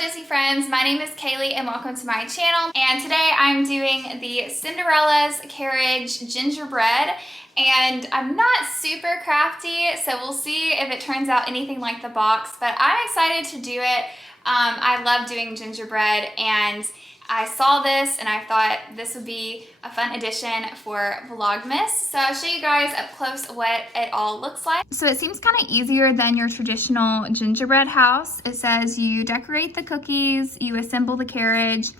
Disney friends, my name is Kaylee and welcome to my channel. And today I'm doing the Cinderella's Carriage Gingerbread, and I'm not super crafty, so we'll see if it turns out anything like the box, but I'm excited to do it. I love doing gingerbread, and I saw this and I thought this would be a fun addition for Vlogmas. So I'll show you guys up close what it all looks like. So it seems kind of easier than your traditional gingerbread house. It says you decorate the cookies, you assemble the carriage,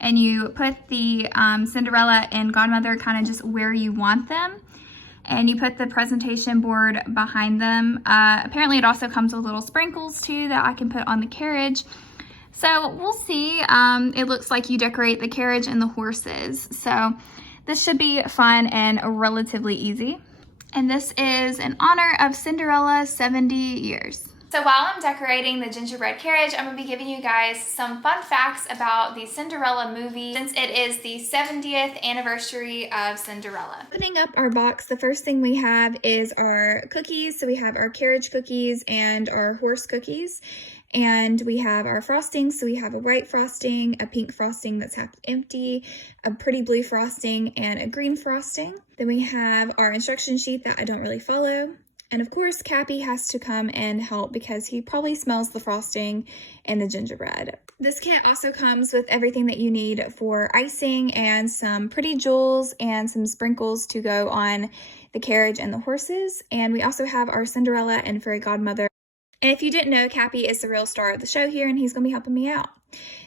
and you put the Cinderella and Godmother kind of just where you want them. And you put the presentation board behind them. Apparently it also comes with little sprinkles too that I can put on the carriage. So we'll see. It looks like you decorate the carriage and the horses. So this should be fun and relatively easy. And this is in honor of Cinderella 70 years. So while I'm decorating the gingerbread carriage, I'm going to be giving you guys some fun facts about the Cinderella movie, since it is the 70th anniversary of Cinderella. Opening up our box, the first thing we have is our cookies. So we have our carriage cookies and our horse cookies. And we have our frosting. So we have a white frosting, a pink frosting that's half empty, a pretty blue frosting, and a green frosting. Then we have our instruction sheet that I don't really follow. And of course, Cappie has to come and help because he probably smells the frosting and the gingerbread. This kit also comes with everything that you need for icing and some pretty jewels and some sprinkles to go on the carriage and the horses. And we also have our Cinderella and Fairy Godmother. And if you didn't know, Cappie is the real star of the show here, and he's going to be helping me out.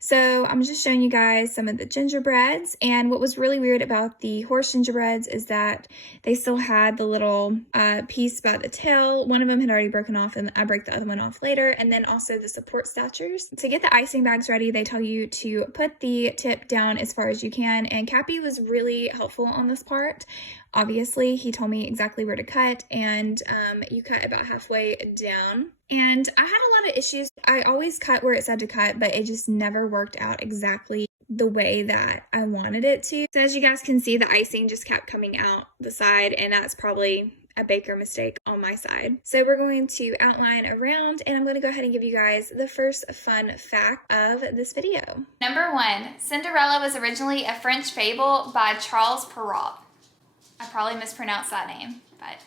So I'm just showing you guys some of the gingerbreads. And what was really weird about the horse gingerbreads is that they still had the little piece by the tail. One of them had already broken off, and I break the other one off later. And then also the support statures. To get the icing bags ready, they tell you to put the tip down as far as you can. And Cappie was really helpful on this part. Obviously, he told me exactly where to cut, and you cut about halfway down. And I had a lot of issues. I always cut where it said to cut, but it just never worked out exactly the way that I wanted it to. So as you guys can see, the icing just kept coming out the side, and that's probably a baker mistake on my side. So we're going to outline around, and I'm going to go ahead and give you guys the first fun fact of this video. Number 1, Cinderella was originally a French fable by Charles Perrault. I probably mispronounced that name, but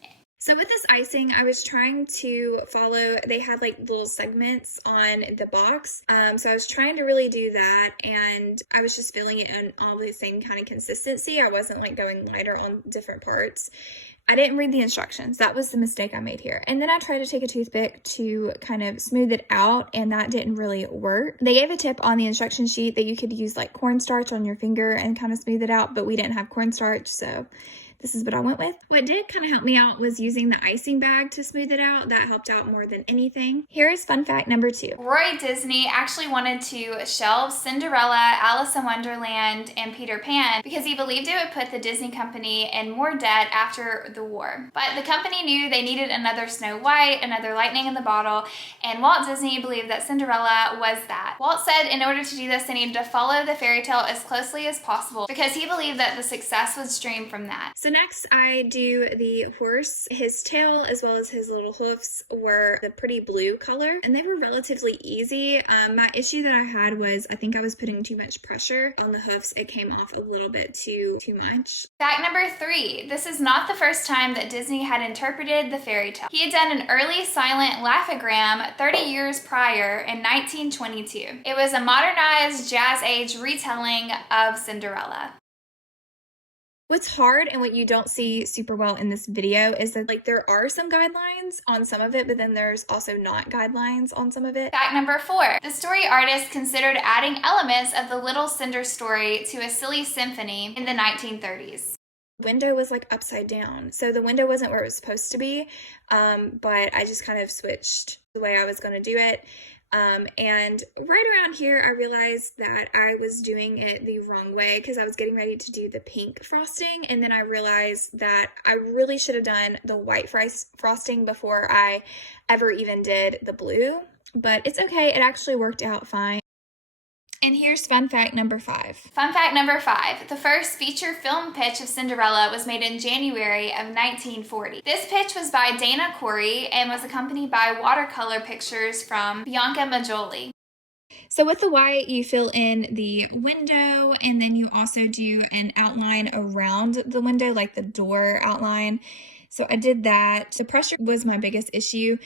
yeah. So with this icing, I was trying to follow, they had like little segments on the box. So I was trying to really do that, and I was just filling it in all the same kind of consistency. I wasn't like going lighter on different parts. I didn't read the instructions. That was the mistake I made here. And then I tried to take a toothpick to kind of smooth it out, and that didn't really work. They gave a tip on the instruction sheet that you could use like cornstarch on your finger and kind of smooth it out, but we didn't have cornstarch, so this is what I went with. What did kind of help me out was using the icing bag to smooth it out. That helped out more than anything. Here is fun fact number 2. Roy Disney actually wanted to shelve Cinderella, Alice in Wonderland, and Peter Pan because he believed it would put the Disney company in more debt after the war. But the company knew they needed another Snow White, another lightning in the bottle, and Walt Disney believed that Cinderella was that. Walt said in order to do this, they needed to follow the fairy tale as closely as possible because he believed that the success would stream from that. So next I do the horse. His tail as well as his little hoofs were the pretty blue color, and they were relatively easy. My issue that I had was I think I was putting too much pressure on the hoofs. It came off a little bit too much. Fact number 3. This is not the first time that Disney had interpreted the fairy tale. He had done an early silent Laughogram 30 years prior in 1922. It was a modernized jazz age retelling of Cinderella. What's hard and what you don't see super well in this video is that like there are some guidelines on some of it, but then there's also not guidelines on some of it. Fact number 4. The story artist considered adding elements of the Little Cinder story to a silly symphony in the 1930s. The window was like upside down, so the window wasn't where it was supposed to be, but I just kind of switched the way I was going to do it. And right around here, I realized that I was doing it the wrong way because I was getting ready to do the pink frosting. And then I realized that I really should have done the white frosting before I ever even did the blue. But it's okay. It actually worked out fine. And here's fun fact number 5. Fun fact number 5. The first feature film pitch of Cinderella was made in January of 1940. This pitch was by Dana Corey and was accompanied by watercolor pictures from Bianca Majoli. So with the white, you fill in the window, and then you also do an outline around the window, like the door outline. So I did that. The pressure was my biggest issue,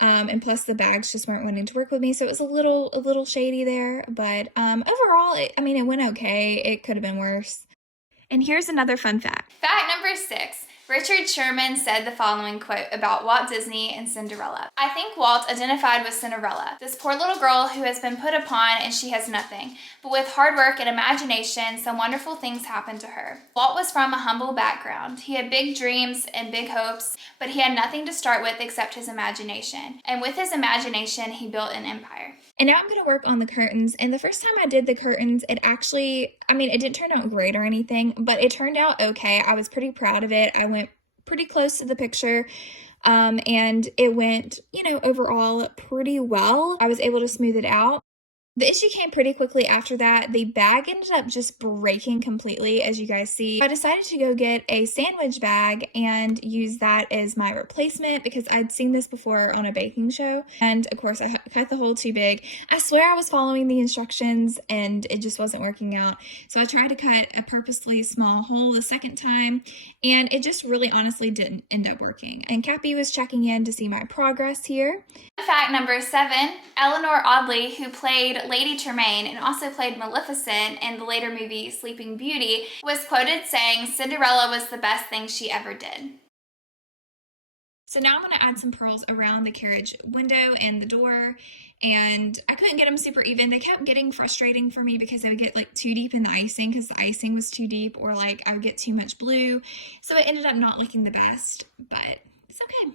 and plus the bags just weren't wanting to work with me, so it was a little shady there. But overall, it went okay. It could have been worse. And here's another fun fact. Fact number 6. Richard Sherman said the following quote about Walt Disney and Cinderella. I think Walt identified with Cinderella, this poor little girl who has been put upon and she has nothing. But with hard work and imagination, some wonderful things happened to her. Walt was from a humble background. He had big dreams and big hopes, but he had nothing to start with except his imagination. And with his imagination, he built an empire. And now I'm going to work on the curtains. And the first time I did the curtains, it actually, it didn't turn out great or anything, but it turned out okay. I was pretty proud of it. I went pretty close to the picture, and it went, overall pretty well. I was able to smooth it out. The issue came pretty quickly after that. The bag ended up just breaking completely, as you guys see. I decided to go get a sandwich bag and use that as my replacement because I'd seen this before on a baking show. And of course, I cut the hole too big. I swear I was following the instructions and it just wasn't working out. So I tried to cut a purposely small hole the second time, and it just really honestly didn't end up working. And Cappie was checking in to see my progress here. Fact number 7, Eleanor Audley, who played Lady Tremaine and also played Maleficent in the later movie Sleeping Beauty, was quoted saying Cinderella was the best thing she ever did. So now I'm going to add some pearls around the carriage window and the door, and I couldn't get them super even. They kept getting frustrating for me because they would get too deep in the icing because the icing was too deep, or I would get too much blue. So it ended up not looking the best, but it's okay.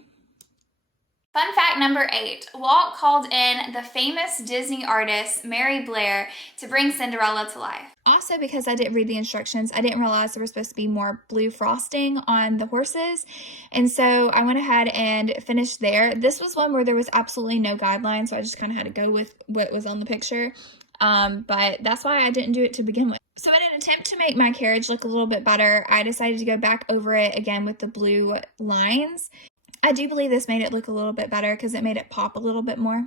Fun fact number 8, Walt called in the famous Disney artist Mary Blair to bring Cinderella to life. Also, because I didn't read the instructions, I didn't realize there was supposed to be more blue frosting on the horses, and so I went ahead and finished there. This was one where there was absolutely no guidelines, so I just kind of had to go with what was on the picture, but that's why I didn't do it to begin with. So in an attempt to make my carriage look a little bit better, I decided to go back over it again with the blue lines. I do believe this made it look a little bit better because it made it pop a little bit more.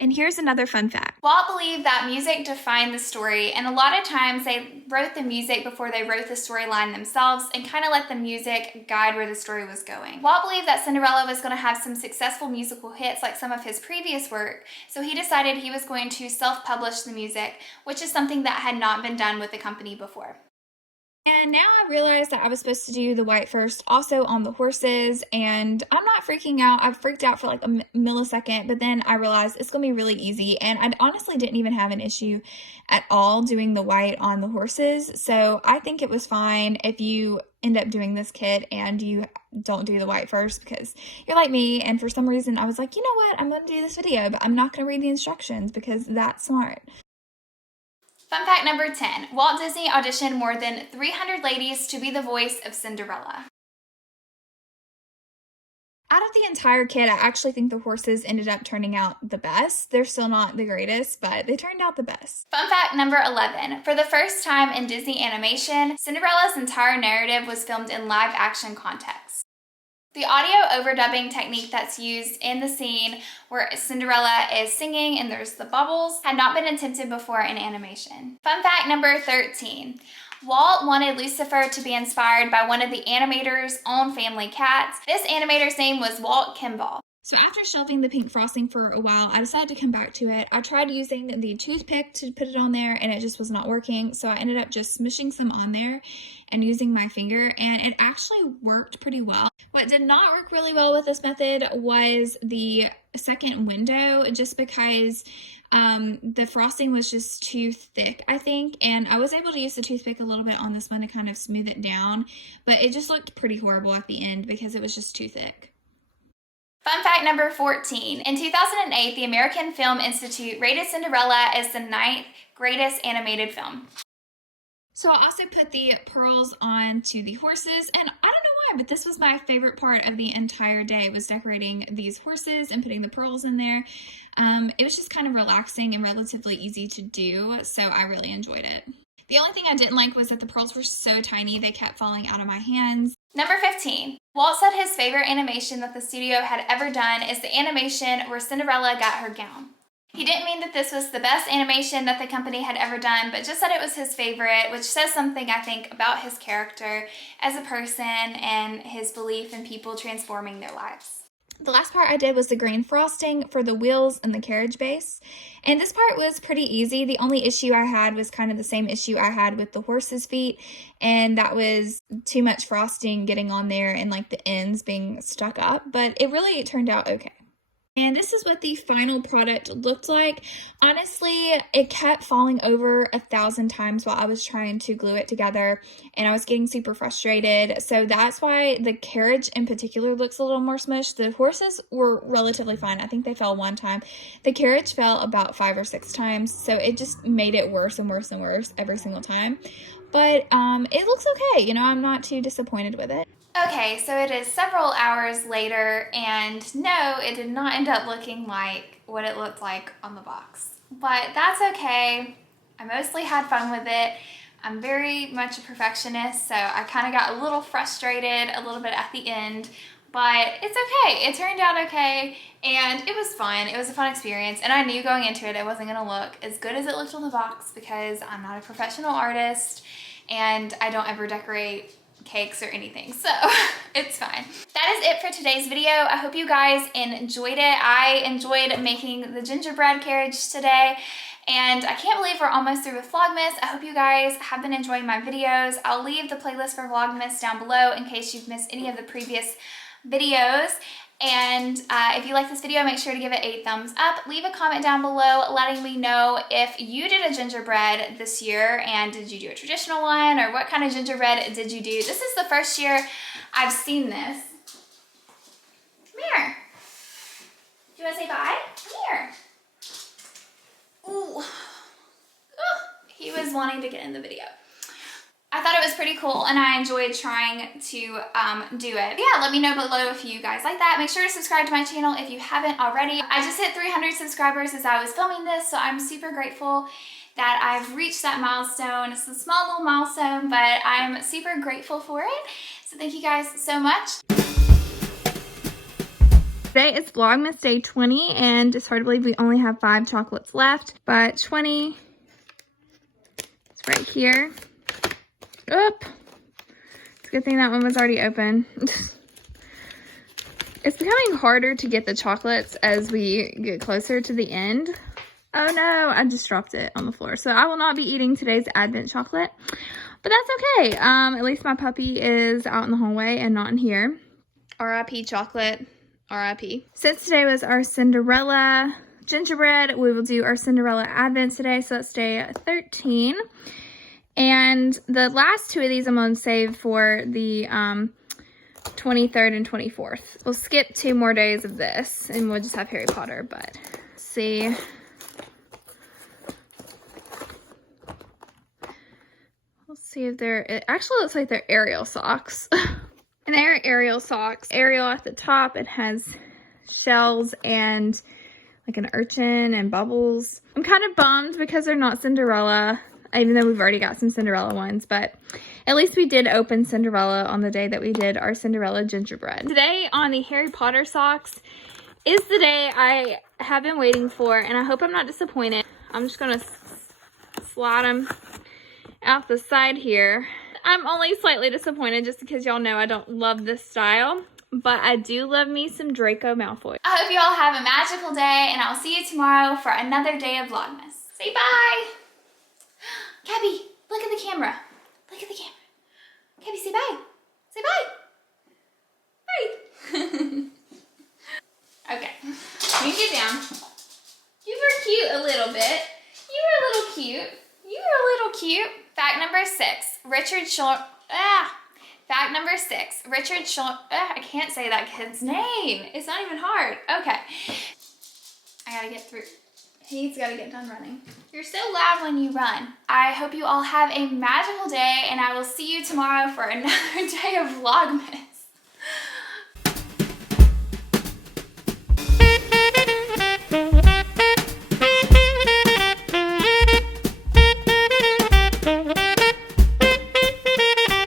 And here's another fun fact. Walt believed that music defined the story, and a lot of times they wrote the music before they wrote the storyline themselves and kind of let the music guide where the story was going. Walt believed that Cinderella was going to have some successful musical hits like some of his previous work, so he decided he was going to self-publish the music, which is something that had not been done with the company before. And now I realized that I was supposed to do the white first also on the horses, and I'm not freaking out. I freaked out for a millisecond, but then I realized it's going to be really easy, and I honestly didn't even have an issue at all doing the white on the horses, so I think it was fine if you end up doing this kit and you don't do the white first because you're like me, and for some reason I was like, you know what, I'm going to do this video, but I'm not going to read the instructions because that's smart. Fun fact number 10, Walt Disney auditioned more than 300 ladies to be the voice of Cinderella. Out of the entire kit, I actually think the horses ended up turning out the best. They're still not the greatest, but they turned out the best. Fun fact number 11, for the first time in Disney animation, Cinderella's entire narrative was filmed in live action context. The audio overdubbing technique that's used in the scene where Cinderella is singing and there's the bubbles had not been attempted before in animation. Fun fact number 13. Walt wanted Lucifer to be inspired by one of the animator's own family cats. This animator's name was Walt Kimball. So after shelving the pink frosting for a while, I decided to come back to it. I tried using the toothpick to put it on there and it just was not working. So I ended up just smishing some on there and using my finger, and it actually worked pretty well. What did not work really well with this method was the second window, just because the frosting was just too thick, I think, and I was able to use the toothpick a little bit on this one to kind of smooth it down, but it just looked pretty horrible at the end because it was just too thick. Fun fact number 14. In 2008, the American Film Institute rated Cinderella as the 9th greatest animated film. So I also put the pearls onto the horses, and I don't know why, but this was my favorite part of the entire day, was decorating these horses and putting the pearls in there. It was just kind of relaxing and relatively easy to do, so I really enjoyed it. The only thing I didn't like was that the pearls were so tiny, they kept falling out of my hands. Number 15. Walt said his favorite animation that the studio had ever done is the animation where Cinderella got her gown. He didn't mean that this was the best animation that the company had ever done, but just said it was his favorite, which says something, I think, about his character as a person and his belief in people transforming their lives. The last part I did was the green frosting for the wheels and the carriage base. And this part was pretty easy. The only issue I had was kind of the same issue I had with the horse's feet. And that was too much frosting getting on there and like the ends being stuck up. But it really turned out okay. And this is what the final product looked like. Honestly, it kept falling over 1,000 times while I was trying to glue it together, and I was getting super frustrated. So that's why the carriage in particular looks a little more smushed. The horses were relatively fine. I think they fell one time. The carriage fell about 5 or 6 times, so it just made it worse and worse and worse every single time. But it looks okay. You know, I'm not too disappointed with it. Okay, so it is several hours later, and no, it did not end up looking like what it looked like on the box. But that's okay. I mostly had fun with it. I'm very much a perfectionist, so I kind of got a little frustrated a little bit at the end, but it's okay. It turned out okay, and it was fun. It was a fun experience, and I knew going into it wasn't going to look as good as it looked on the box because I'm not a professional artist, and I don't ever decorate cakes or anything, so it's fine. That is it for today's video. I hope you guys enjoyed it. I enjoyed making the gingerbread carriage today, and I can't believe we're almost through with Vlogmas. I hope you guys have been enjoying my videos. I'll leave the playlist for Vlogmas down below in case you've missed any of the previous videos. And if you like this video, make sure to give it a thumbs up. Leave a comment down below letting me know if you did a gingerbread this year, and did you do a traditional one, or what kind of gingerbread did you do? This is the first year I've seen this. Come here. Do you want to say bye? Come here. Ooh. He was wanting to get in the video. I thought it was pretty cool, and I enjoyed trying to do it. Yeah, let me know below if you guys like that. Make sure to subscribe to my channel if you haven't already. I just hit 300 subscribers as I was filming this, so I'm super grateful that I've reached that milestone. It's a small little milestone, but I'm super grateful for it. So thank you guys so much. Today is Vlogmas day 20, and it's hard to believe we only have 5 chocolates left, but 20 is right here. Oop. It's a good thing that one was already open. It's becoming harder to get the chocolates as we get closer to the end. Oh no, I just dropped it on the floor. So I will not be eating today's Advent chocolate, but that's okay. At least my puppy is out in the hallway and not in here. R.I.P. chocolate, R.I.P. Since today was our Cinderella gingerbread, we will do our Cinderella Advent today. So that's day 13. And the last 2 of these I'm going to save for the 23rd and 24th. We'll skip 2 more days of this, and we'll just have Harry Potter, but let's see. Let's see if it actually looks like they're Ariel socks. And they're Ariel socks. Ariel at the top, it has shells and like an urchin and bubbles. I'm kind of bummed because they're not Cinderella, even though we've already got some Cinderella ones, but at least we did open Cinderella on the day that we did our Cinderella gingerbread. Today on the Harry Potter socks is the day I have been waiting for, and I hope I'm not disappointed. I'm just gonna slide them out the side here. I'm only slightly disappointed just because y'all know I don't love this style, but I do love me some Draco Malfoy. I hope you all have a magical day, and I'll see you tomorrow for another day of Vlogmas. Say bye! Cappie, look at the camera. Look at the camera. Cappie, say bye. Say bye. Bye. Okay, you get down. You were cute a little bit. You were a little cute. You were a little cute. Fact number 6, Fact number 6, I can't say that kid's name. It's not even hard. Okay. I gotta get through. He's got to get done running. You're so loud when you run. I hope you all have a magical day, and I will see you tomorrow for another day of Vlogmas.